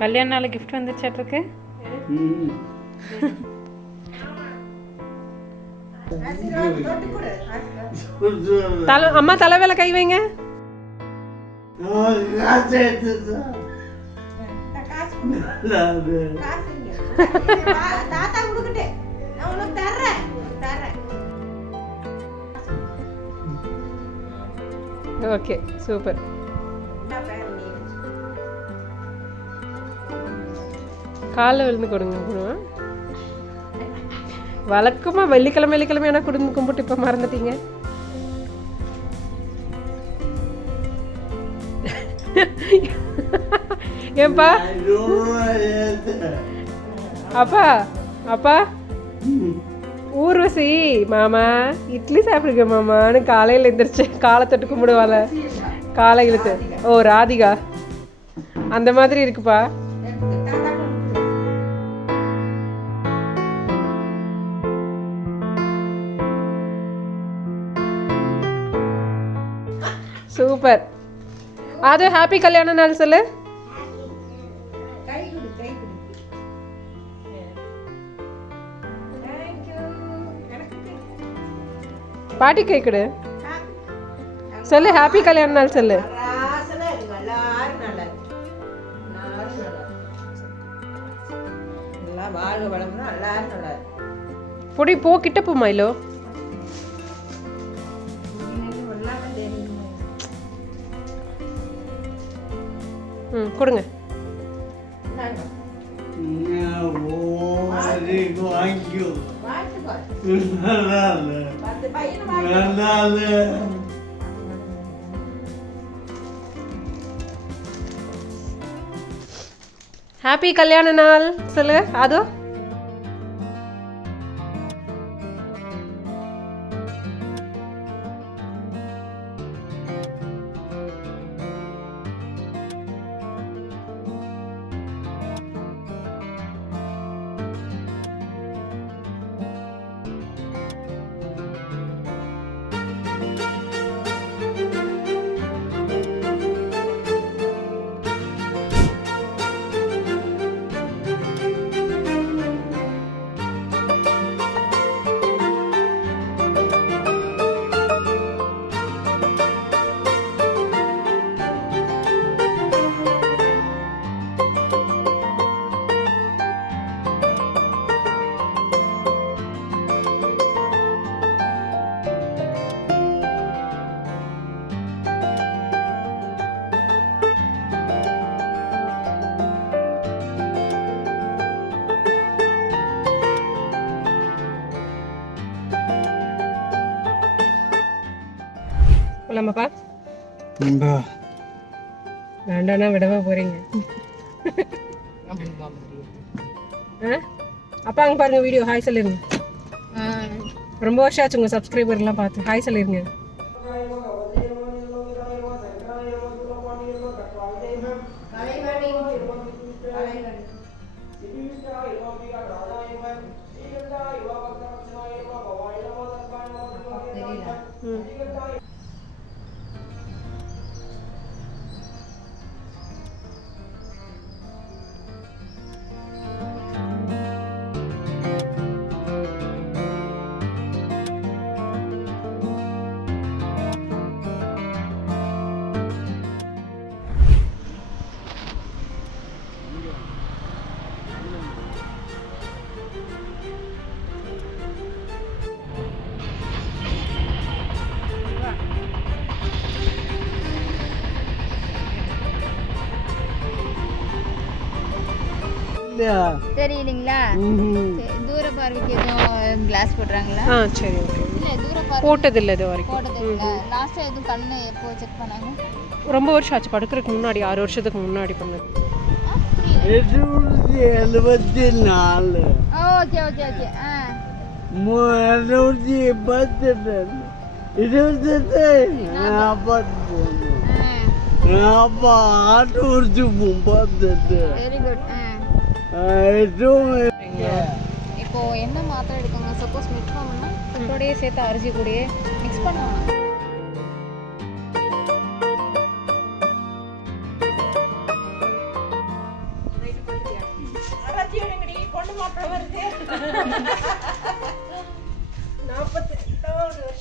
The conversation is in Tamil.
கல்யாண நாள் கிஃப்ட் வந்துச்சாட்டிருக்கு. அம்மா தலை வேலை கை வைங்க. Okay super. காலில் விழுந்து கொடுங்க. வழக்கமாக வெள்ளிக்கிழமை ஆனால் கும்பிட்டு இப்போ மறந்துட்டீங்க. ஏன்பா அப்பா அப்பா ஊர்வசி மாமா இட்லி சாப்பிடுங்க மாமான்னு காலையில் எழுந்திரிச்சு காலை தொட்டு கும்பிடுவாள். காலை இழுத்து ஓ ராதிகா அந்த மாதிரி இருக்குப்பா. சூப்பர். அது ஹாப்பி கல்யாண நாள் சொல்லு. பாட்டி கை கொடு சொல்லு. ஹாப்பி கல்யாண நாள் சொல்லு. பொடி போ கிட்ட போ மயிலோ. கொடுங்க. ஹாப்பி கல்யாண நாள் சொல்லு. அது போலாமாப்பா? வேண்டாம்னா விடவா போறீங்க? அப்பா அங்கே பாருங்க வீடியோ. ஹாய் சொல்லிருங்க. ரொம்ப வருஷம் ஆச்சு உங்க சப்ஸ்கிரைபர்லாம் பார்த்து. ஹாய் சொல்லிருங்க. தெரியலீங்களா? தூர பார்வைக்கு எதுவும் கிளாஸ் போடுறாங்களா? சரி ஓகே. இல்ல தூர பார்வை போட்டதில்லை இது வரைக்கும். போட்டதில்லை. லாஸ்டா எதுவும் கண்ணு எப்போ செக் பண்ணாங்க? ரொம்ப வருஷம் ஆச்சு. படுக்கிறதுக்கு முன்னாடி 6 வருஷத்துக்கு முன்னாடி பண்ணது. Okay okay okay. 380. Very good. இப்போ என்ன மாத்திரை எடுக்கங்க? சப்போஸ் மெட்ஃபார்ம்னா இதோடயே சேர்த்து அரிசி கூடயே மிக்ஸ் பண்ணுவாங்க.